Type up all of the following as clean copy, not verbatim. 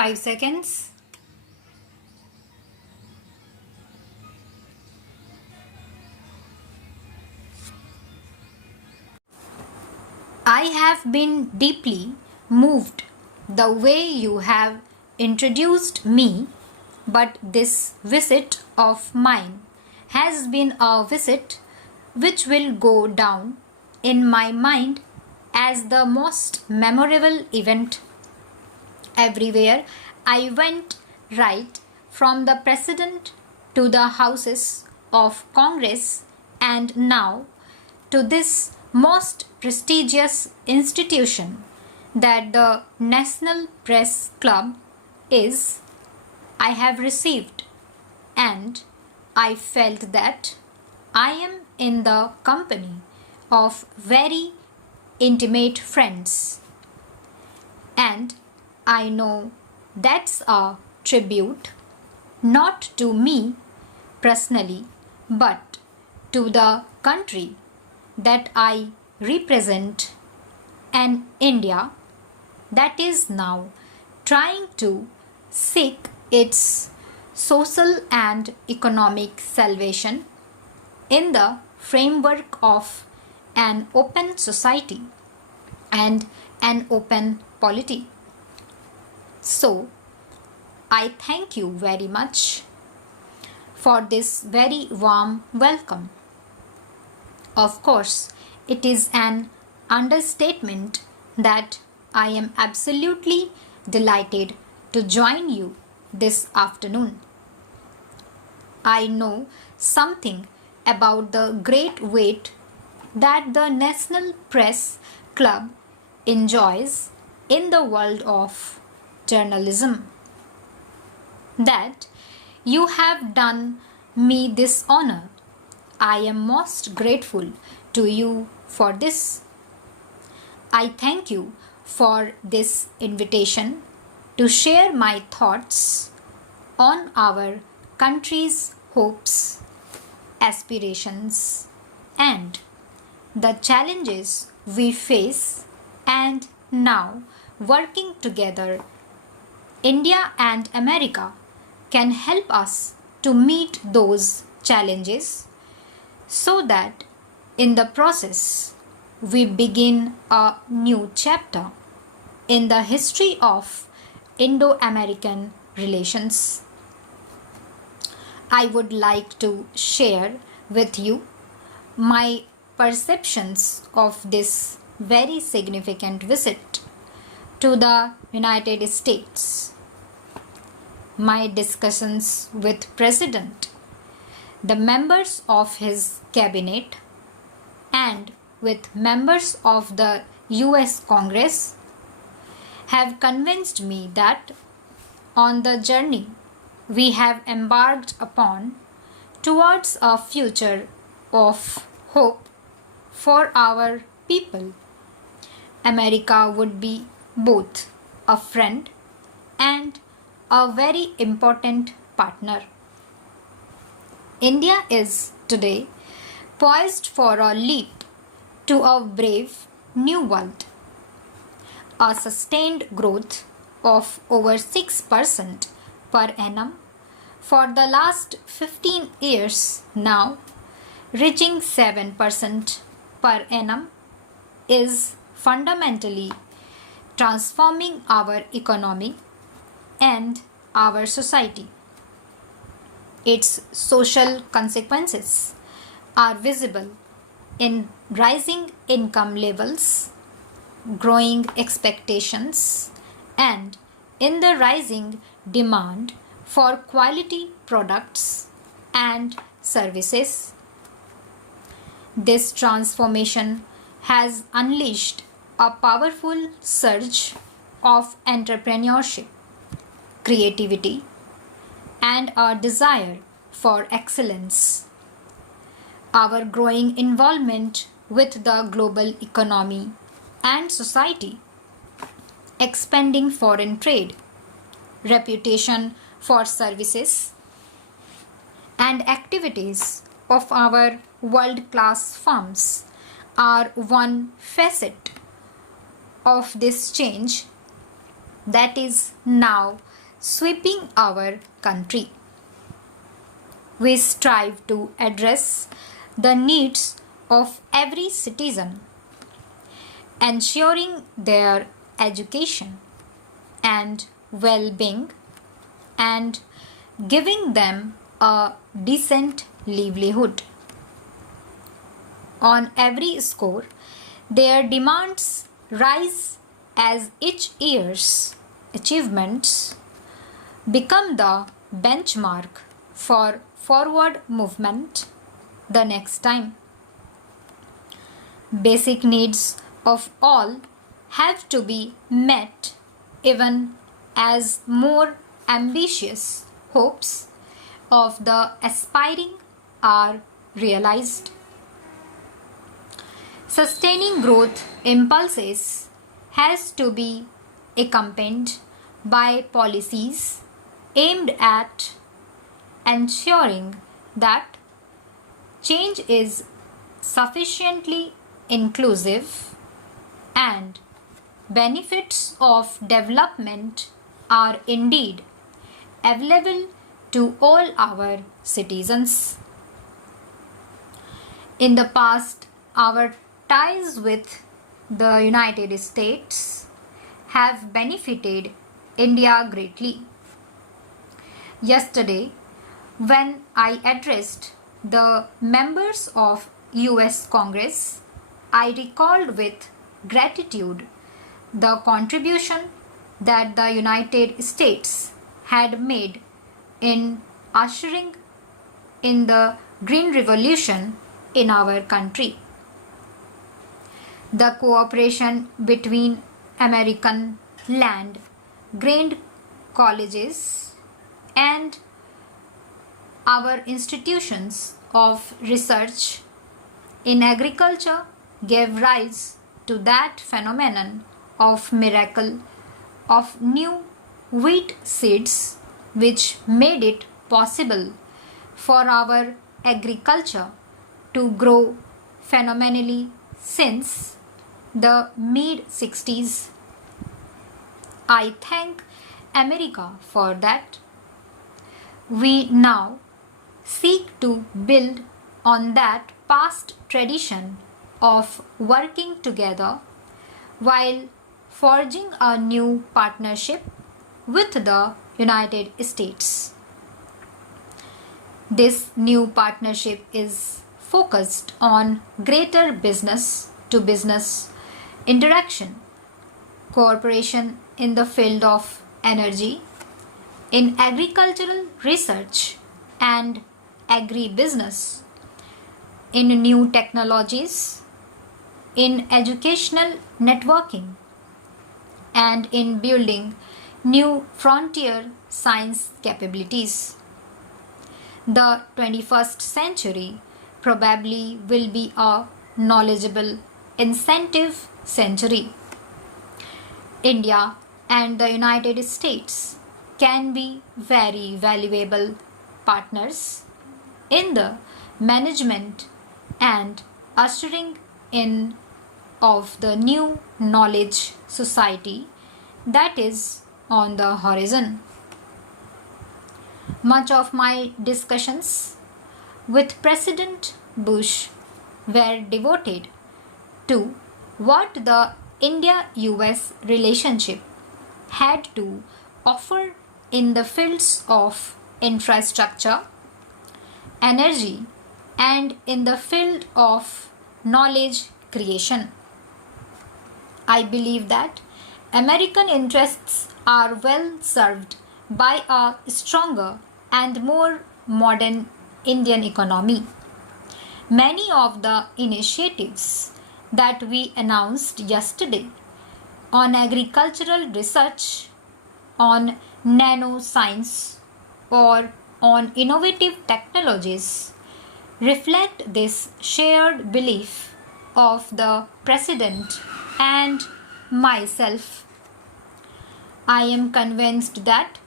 5 seconds. I have been deeply moved the way you have introduced me, but this visit of mine has been a visit which will go down in my mind as the most memorable event. Everywhere I went, right from the president to the houses of Congress and now to this most prestigious institution that the National Press Club is, I have received, and I felt that I am in the company of very intimate friends. And I know that's a tribute not to me personally, but to the country that I represent, an India that is now trying to seek its social and economic salvation in the framework of an open society and an open polity. So, I thank you very much for this very warm welcome. Of course, it is an understatement that I am absolutely delighted to join you this afternoon. I know something about the great weight that the National Press Club enjoys in the world of journalism. That you have done me this honor. I am most grateful to you for this. I thank you for this invitation to share my thoughts on our country's hopes, aspirations, and the challenges we face, and now working together, India and America can help us to meet those challenges so that in the process we begin a new chapter in the history of Indo-American relations. I would like to share with you my perceptions of this very significant visit to the United States. My discussions with President, the members of his cabinet, and with members of the US Congress have convinced me that on the journey we have embarked upon towards a future of hope for our people, America would be both a friend and a very important partner. India is today poised for a leap to a brave new world. A sustained growth of over 6% per annum for the last 15 years now, reaching 7% per annum, is fundamentally transforming our economy and our society. Its social consequences are visible in rising income levels, growing expectations, and in the rising demand for quality products and services. This transformation has unleashed a powerful surge of entrepreneurship, creativity, and a desire for excellence. Our growing involvement with the global economy and society, expanding foreign trade, reputation for services, and activities of our world-class firms are one facet of this change that is now sweeping our country. We strive to address the needs of every citizen, ensuring their education and well-being and giving them a decent livelihood. On every score, their demands rise as each year's achievements become the benchmark for forward movement the next time. Basic needs of all have to be met even as more ambitious hopes of the aspiring are realized. Sustaining growth impulses has to be accompanied by policies aimed at ensuring that change is sufficiently inclusive and benefits of development are indeed available to all our citizens. In the past, our ties with the United States have benefited India greatly. Yesterday, when I addressed the members of US Congress, I recalled with gratitude the contribution that the United States had made in ushering in the Green Revolution in our country. The cooperation between American land grant colleges and our institutions of research in agriculture gave rise to that phenomenon of miracle of new wheat seeds, which made it possible for our agriculture to grow phenomenally since the mid-60s. I thank America for that. We now seek to build on that past tradition of working together while forging a new partnership with the United States. This new partnership is focused on greater business to business interaction, cooperation in the field of energy, in agricultural research and agribusiness, in new technologies, in educational networking, and in building new frontier science capabilities. The 21st century probably will be a knowledgeable incentive century. India and the United States can be very valuable partners in the management and ushering in of the new knowledge society that is on the horizon. Much of my discussions with President Bush were devoted to what the India-US relationship had to offer in the fields of infrastructure, energy, and in the field of knowledge creation. I believe that American interests are well served by a stronger and more modern Indian economy. Many of the initiatives that we announced yesterday on agricultural research, on nanoscience, or on innovative technologies reflect this shared belief of the President and myself. I am convinced that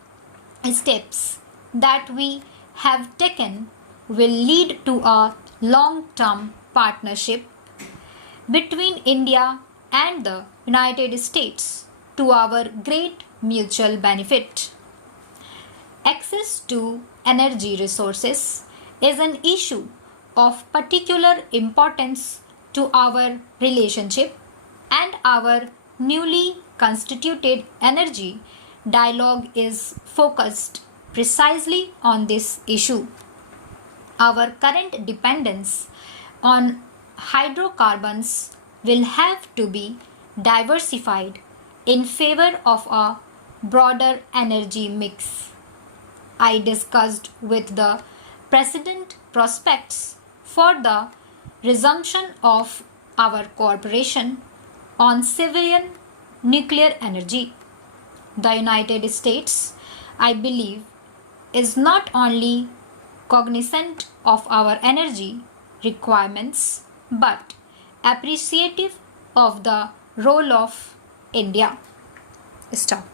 steps that we have taken will lead to a long-term partnership between India and the United States to our great mutual benefit. Access to energy resources is an issue of particular importance to our relationship, and our newly constituted energy dialogue is focused precisely on this issue. Our current dependence on hydrocarbons will have to be diversified in favor of a broader energy mix. I discussed with the President prospects for the resumption of our cooperation on civilian nuclear energy. The United States, I believe, is not only cognizant of our energy requirements but appreciative of the role of India. Stop.